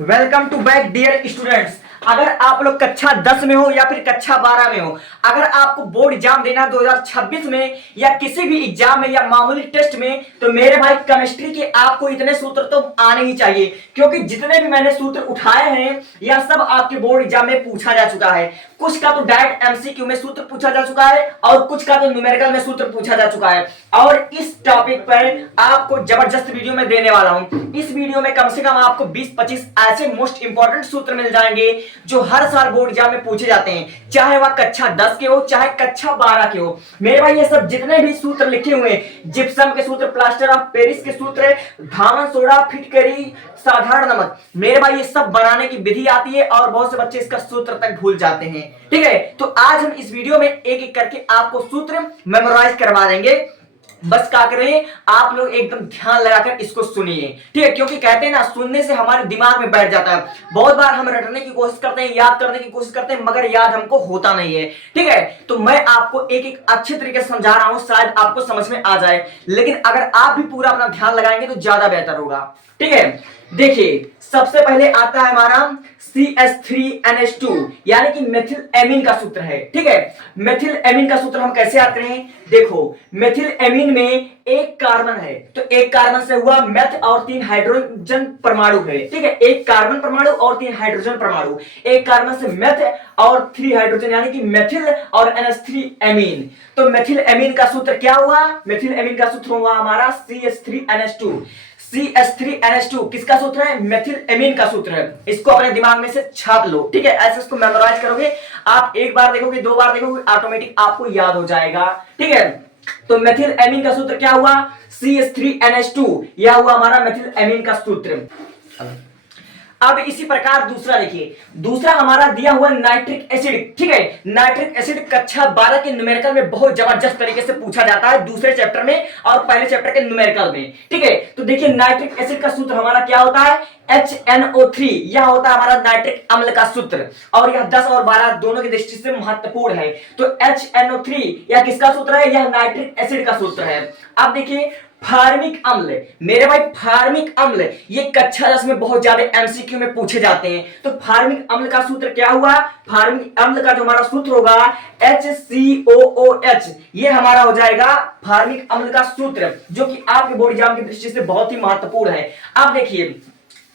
Welcome to back dear students. अगर आप लोग कक्षा 10 में हो या फिर कक्षा 12 में हो, अगर आपको बोर्ड एग्जाम देना 2026 में या किसी भी एग्जाम में या मामूली टेस्ट में, तो मेरे भाई केमिस्ट्री के आपको इतने सूत्र तो आने ही चाहिए, क्योंकि जितने भी मैंने सूत्र उठाए हैं यह सब आपके बोर्ड एग्जाम में पूछा जा चुका है। कुछ का तो डायरेक्ट एमसीक्यू में सूत्र पूछा जा चुका है और कुछ का तो न्यूमेरिकल में सूत्र पूछा जा चुका है। और इस टॉपिक पर आपको जबरदस्त वीडियो में देने वाला हूं। इस वीडियो में कम से कम आपको 20-25 ऐसे मोस्ट इंपॉर्टेंट सूत्र मिल जाएंगे जो हर साल बोर्ड एग्जाम में पूछे जाते हैं, चाहे वह कक्षा 10 के हो चाहे कक्षा 12 के हो। मेरे भाई ये सब जितने भी सूत्र लिखे हुए हैं, जिप्सम के सूत्र, प्लास्टर ऑफ पेरिस के सूत्र, धामन सोडा, फिटकरी, साधारण नमक, मेरे भाई ये सब बनाने की विधि आती है और बहुत से बच्चे इसका सूत्र तक भूल जाते हैं। ठीक है, तो आज हम इस वीडियो में एक एक करके आपको सूत्र मेमोराइज करवा देंगे। बस क्या करें, आप लोग एकदम ध्यान लगाकर इसको सुनिए, ठीक है, क्योंकि कहते हैं ना, सुनने से हमारे दिमाग में बैठ जाता है। बहुत बार हम रटने की कोशिश करते हैं, याद करने की कोशिश करते हैं, मगर याद हमको होता नहीं है। ठीक है, तो मैं आपको एक एक अच्छे तरीके से समझा रहा हूं, शायद आपको समझ में आ जाए, लेकिन अगर आप भी पूरा अपना ध्यान लगाएंगे तो ज्यादा बेहतर होगा। ठीक है, देखिए सबसे पहले आता है हमारा CH3NH2 यानी कि मेथिल एमीन का सूत्र है। ठीक है, मेथिल एमीन का सूत्र हम कैसे याद करें? देखो, मेथिल एमीन में एक कार्बन है, तो एक कार्बन से हुआ मेथ और 3 हाइड्रोजन परमाणु है। ठीक है, एक कार्बन परमाणु और 3 हाइड्रोजन परमाणु, एक कार्बन से मेथ और 3 हाइड्रोजन यानी कि मेथिल और NH3 एमीन। तो मेथिल एमीन का सूत्र क्या हुआ? मेथिल एमीन का सूत्र हुआ हमारा CH3NH2। CH3NH2 किसका सूत्र है? मेथिल एमीन का सूत्र है। इसको अपने दिमाग में से छाप लो। ठीक है, ऐसे इसको मेमोराइज करोगे, आप एक बार देखोगे, 2 बार देखोगे, ऑटोमेटिक आपको याद हो जाएगा। ठीक है, तो मेथिल एमीन का सूत्र क्या हुआ? CH3NH2, यह हुआ हमारा मेथिल एमीन का सूत्र। अब इसी प्रकार दूसरा देखिए, दूसरा हमारा दिया हुआ नाइट्रिक एसिड। ठीक है, नाइट्रिक एसिड कक्षा 12 के न्यूमेरिकल में बहुत जबरदस्त तरीके से पूछा जाता है, दूसरे चैप्टर में और पहले चैप्टर के न्यूमेरिकल में। ठीक है, तो देखिए नाइट्रिक एसिड का सूत्र हमारा क्या होता है? HNO3, यह होता है हमारा नाइट्रिक अम्ल का सूत्र, और यह 10 और 12 दोनों की दृष्टि से महत्वपूर्ण है। तो HNO3 यह किसका सूत्र है? यह नाइट्रिक एसिड का सूत्र है। अब देखिए फार्मिक अम्ल, मेरे भाई फार्मिक अम्ल ये कक्षा 10 में बहुत ज्यादा एमसीक्यू में पूछे जाते हैं। तो फार्मिक अम्ल का सूत्र क्या हुआ? फार्मिक अम्ल का जो हमारा सूत्र होगा HCOOH, ये हमारा हो जाएगा फार्मिक अम्ल का सूत्र, जो कि आपके बोर्ड एग्जाम की दृष्टि से बहुत ही महत्वपूर्ण है। अब देखिए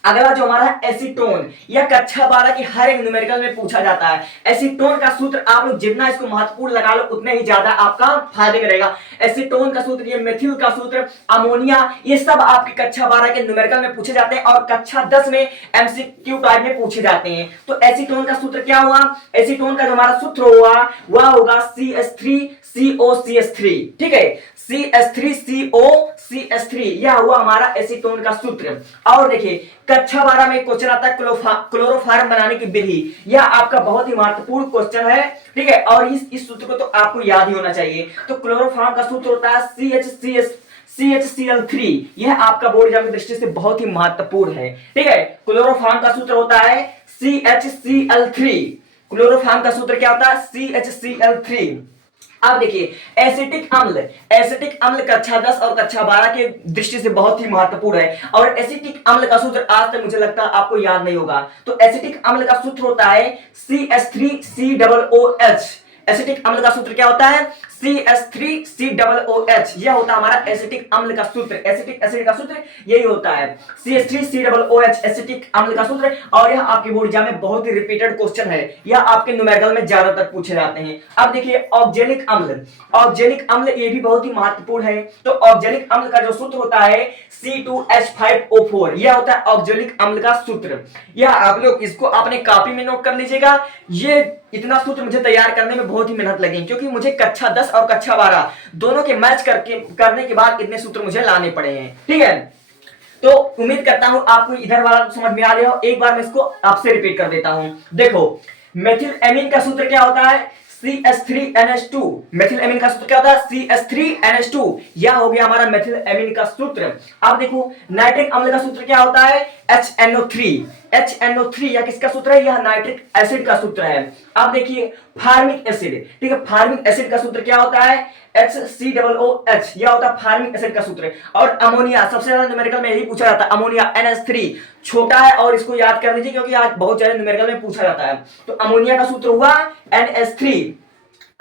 अगला जो हमारा एसीटोन, यह कक्षा 12 की हर एक न्यूमेरिकल में पूछा जाता है। एसीटोन का सूत्र आप लोग जितना इसको महत्वपूर्ण लगा लो उतने ही ज्यादा आपका फायदे में रहेगा। एसीटोन का सूत्र, ये मेथिल का सूत्र, अमोनिया, ये सब आपकी कक्षा 12 के न्यूमेरिकल में पूछे जाते हैं और कक्षा 10 में एमसीक्यू टाइप में पूछे जाते हैं। तो एसीटोन का सूत्र क्या हुआ? एसीटोन का जो हमारा सूत्र हुआ वह होगा CH3COCH3। ठीक है, CH3COCH3, यह हुआ हमारा एसीटोन का सूत्र। और देखिए कक्षा 12 में क्वेश्चन आता है क्लोरोफॉर्म बनाने की विधि, यह आपका बहुत ही महत्वपूर्ण क्वेश्चन है। ठीक है, और इस सूत्र को तो आपको याद ही होना चाहिए। तो क्लोरोफॉर्म का सूत्र होता है CHCl3, यह आपका बोर्ड एग्जाम की दृष्टि से बहुत ही महत्वपूर्ण है। ठीक है, क्लोरोफॉर्म का सूत्र होता है CHCl3। क्लोरोफॉर्म का सूत्र क्या होता है? CHCl3। अब देखिए एसिटिक अम्ल, एसिटिक अम्ल कक्षा 10 और कक्षा 12 के दृष्टि से बहुत ही महत्वपूर्ण है। और एसिटिक अम्ल का सूत्र आज तक मुझे लगता है आपको याद नहीं होगा। तो एसिटिक अम्ल का सूत्र होता है CH3COOH। एसिटिक अम्ल का सूत्र क्या होता है? CH3COOH, यह होता है हमारा एसिटिक अम्ल का सूत्र। एसिटिक एसिड का सूत्र यही होता है CH3COOH, एसिटिक अम्ल का सूत्र। और यह आपके बोर्ड एग्जाम में बहुत ही रिपीटेड क्वेश्चन है, यह आपके न्यूमेरिकल में ज्यादातर पूछे जाते हैं। अब देखिए ऑक्जेलिक अम्ल, ऑक्जेलिक अम्ल ये भी बहुत ही महत्वपूर्ण है। तो ऑक्जेलिक अम्ल का जो सूत्र होता है C2H5O4, यह होता है ऑक्जेलिक अम्ल का सूत्र। यह आप लोग इसको अपने कॉपी में नोट कर लीजिएगा। ये इतना सूत्र मुझे तैयार करने में बहुत ही मेहनत लगी, क्योंकि मुझे कक्षा 10 और कक्षा 12 दोनों के मैच करने के बाद इतने सूत्र मुझे लाने पड़े हैं। ठीक है, तो उम्मीद करता हूं आपको इधर वाला समझ में आ गया हो। एक बार मैं इसको आपसे रिपीट कर देता हूं। देखो मेथिल एमीन का सूत्र क्या होता है? CH3NH2। मेथिल एमीन का सूत्र क्या होता है? CH3NH2, यह हो गया हमारा मेथिल एमीन का सूत्र। अब देखो नाइट्रिक अम्ल का सूत्र क्या होता है? HNO3। HNO3 यह किसका सूत्र है? यह नाइट्रिक एसिड का सूत्र है। अब देखिए फार्मिक एसिड, ठीक है, फार्मिक एसिड का सूत्र क्या होता है? HCOOH, यह होता है फार्मिक एसिड का सूत्र। और अमोनिया, सबसे ज्यादा न्यूमेरिकल में यही पूछा जाता है, अमोनिया NH3 छोटा है और इसको याद कर लीजिए क्योंकि आज बहुत ज्यादा न्यूमेरिकल में पूछा जाता है। तो अमोनिया का सूत्र हुआ NH3।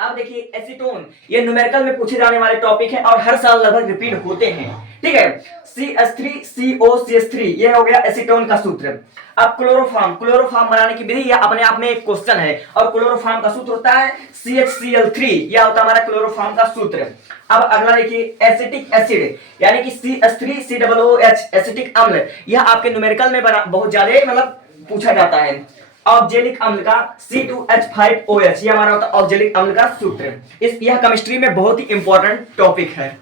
अब देखिए एसीटोन, ये न्यूमेरिकल में पूछे जाने वाले टॉपिक है और हर साल लगभग रिपीट होते हैं, ठीक है। CH3COCH3, ये हो गया एसीटोन का सूत्र। अब क्लोरोफॉर्म, क्लोरोफॉर्म बनाने की विधि यह अपने आप में एक क्वेश्चन है और क्लोरोफॉर्म का सूत्र होता है CHCl3, यह होता है हमारा क्लोरोफॉर्म का सूत्र। अब अगला देखिए एसिटिक एसिड, यानी कि CH3COOH, एसिटिक अम्ल, यह आपके न्यूमेरिकल में बहुत ज्यादा मतलब पूछा जाता है। ऑक्जेलिक अम्ल का C2H5OH, यह हमारा होता है ऑक्जेलिक अम्ल का सूत्र। यह केमिस्ट्री में बहुत ही इंपॉर्टेंट टॉपिक है।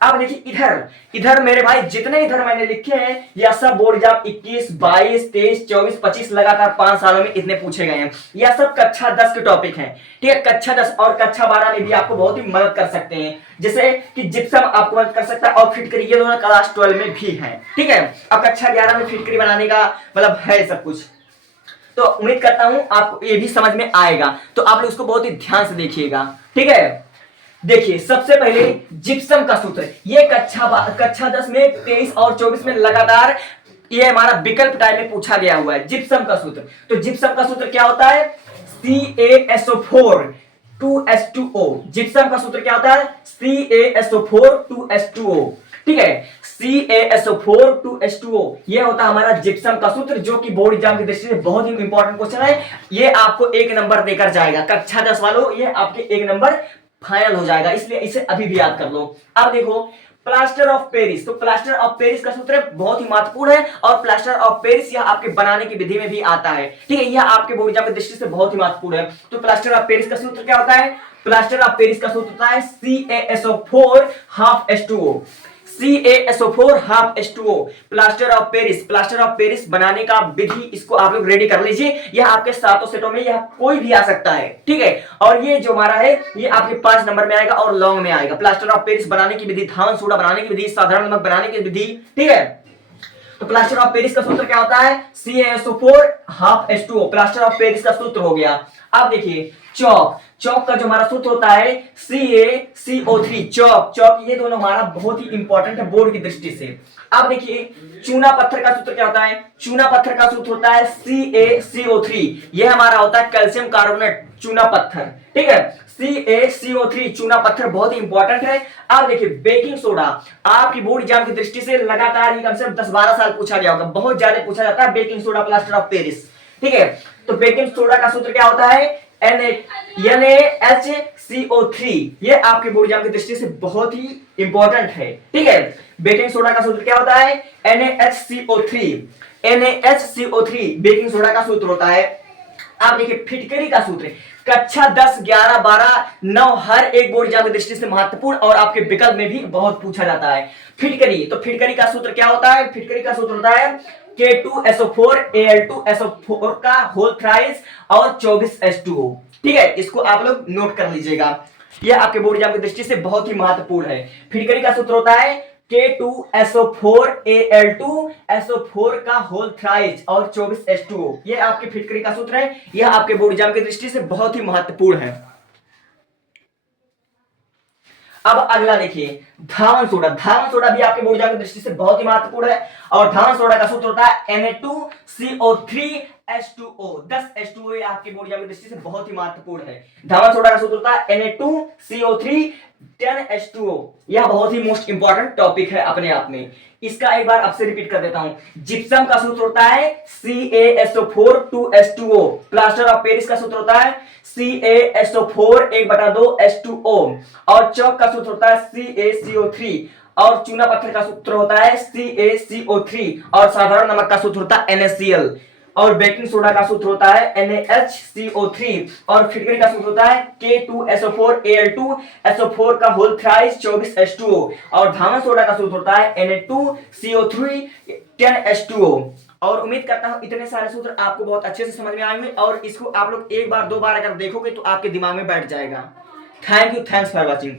अब देखिए इधर इधर मेरे भाई जितने इधर मैंने लिखे हैं यह सब बोर्ड एग्जाम 21, 22, 23, 24, 25 लगातार 5 सालों में इतने पूछे गए हैं। यह सब कक्षा 10 के टॉपिक हैं, ठीक है। कक्षा 10 और कक्षा 12 में भी आपको बहुत ही मदद कर सकते हैं, जैसे कि जिप्सम आपको मदद कर सकता है और फिटकरी, ये दोनों क्लास 12 में भी है, ठीक है। अब कक्षा 11 में फिटकरी बनाने का मतलब है सब कुछ, तो उम्मीद करता हूं आपको ये भी समझ में आएगा। तो आप लोग इसको बहुत ही ध्यान से देखिएगा, ठीक है। देखिए सबसे पहले जिप्सम का सूत्र, ये कक्षा 10 में 23 और 24 में लगातार ये हमारा विकल्प टाइप में पूछा गया हुआ है जिप्सम का सूत्र। तो जिप्सम का सूत्र क्या होता है? CaSO4 2H2O। जिप्सम का सूत्र क्या होता है? CaSO4 2H2O, ठीक है। CaSO4 2H2O, ये होता है हमारा जिप्सम का सूत्र, जो कि बोर्ड एग्जाम की दृष्टि से बहुत ही इंपॉर्टेंट क्वेश्चन है। ये आपको 1 नंबर देकर जाएगा कक्षा 10 वालों, ये आपके 1 नंबर फाइनल हो जाएगा, इसलिए इसे अभी भी याद कर लो। अब देखो प्लास्टर ऑफ पेरिस, तो प्लास्टर ऑफ पेरिस का सूत्र बहुत ही महत्वपूर्ण है और प्लास्टर ऑफ पेरिस यह आपके बनाने की विधि में भी आता है, ठीक है। यह आपके बोर्ड एग्जाम की दृष्टि से बहुत ही महत्वपूर्ण है। तो प्लास्टर ऑफ पेरिस का सूत्र क्या होता है? प्लास्टर ऑफ पेरिस का सूत्र होता है CaSO4 half H2O। CaSO4 half H2O, plaster of Paris. Plaster of Paris बनाने का विधि इसको आप लोग रेडी कर लीजिए, यह आपके 7 सेटों में यह कोई भी आ सकता है, ठीक है। और ये जो हमारा है ये आपके 5 नंबर में आएगा और लॉन्ग में आएगा। प्लास्टर ऑफ पेरिस बनाने की विधि, धावन सोडा बनाने की विधि, साधारण नमक बनाने की विधि, ठीक है। तो प्लास्टर ऑफ पेरिस का सूत्र क्या होता है? CaSO4 half H2O, plaster of Paris का सूत्र हो गया। अब देखिए चौक, चौक का जो हमारा सूत्र होता है CaCO3, चौक, चौक, ये दोनों हमारा बहुत ही इंपॉर्टेंट है बोर्ड की दृष्टि से। अब देखिए चूना पत्थर का सूत्र क्या होता है? चूना पत्थर का सूत्र होता है CaCO3, यह हमारा होता है कैल्शियम कार्बोनेट चूना पत्थर, ठीक है। CaCO3 चूना पत्थर बहुत ही इंपॉर्टेंट है। अब देखिए बेकिंग सोडा, आपकी बोर्ड एग्जाम की दृष्टि से लगातार ही कम से कम 10-12 साल पूछा गया होगा, बहुत ज्यादा पूछा जाता है baking soda plaster of Paris, ठीक है। तो बेकिंग सोडा का सूत्र क्या होता है? NaHCO3, ये आपके बोर्ड एग्जाम की दृष्टि से बहुत ही इंपॉर्टेंट है, ठीक है। बेकिंग सोडा का सूत्र क्या होता है? NaHCO3, NaHCO3 बेकिंग सोडा का सूत्र होता है। आप देखिए फिटकरी का सूत्र, कक्षा 10, 11, 12, 9 हर एक बोर्ड एग्जाम की दृष्टि से महत्वपूर्ण और आपके विकल्प में भी बहुत पूछा जाता है फिटकरी। तो फिटकरी का सूत्र क्या होता है? फिटकरी का सूत्र होता है K2SO4 Al2SO4 का होल थ्राइस और 24H2O, ठीक है। इसको आप लोग नोट कर लीजिएगा, यह आपके बोर्ड एग्जाम की दृष्टि से बहुत ही महत्वपूर्ण है। फिटकरी का सूत्र होता है K2SO4 Al2SO4 का होल थ्राइस और 24H2O, यह आपके फिटकरी का सूत्र है, यह आपके बोर्ड एग्जाम की दृष्टि से बहुत ही महत्वपूर्ण है। अब अगला देखिए धावन सोडा, धावन सोडा भी आपके बोर्ड एग्जाम की दृष्टि से बहुत ही महत्वपूर्ण है और धावन सोडा का सूत्र होता है Na2CO3H2O, 10H2O, ये आपके बोर्ड एग्जाम की दृष्टि से बहुत ही महत्वपूर्ण है। धावन सोडा का सूत्र होता है Na2CO3 10H2O, यह बहुत ही मोस्ट इंपॉर्टेंट टॉपिक है अपने आप में। इसका एक बार आपसे रिपीट कर देता हूं। जिप्सम का सूत्र होता है CaSO4 2H2O, plaster of Paris का सूत्र होता है CaSO4 1/2 H2O और चौक का सूत्र होता है CaCO3 और चूना पत्थर का सूत्र होता है CaCO3 और साधारण नमक का सूत्र होता है NaCl और बेकिंग सोडा का सूत्र होता है NaHCO3 और फिटकरी का सूत्र होता है K2SO4 Al2SO4 का होल थ्राइस 24H2O और धावन सोडा का सूत्र होता है Na2CO3 10H2O। और उम्मीद करता हूं इतने सारे सूत्र आपको बहुत अच्छे से समझ में आएंगे और इसको आप लोग एक बार 2 बार अगर देखोगे तो आपके दिमाग में बैठ जाएगा। Thank you, thanks for watching.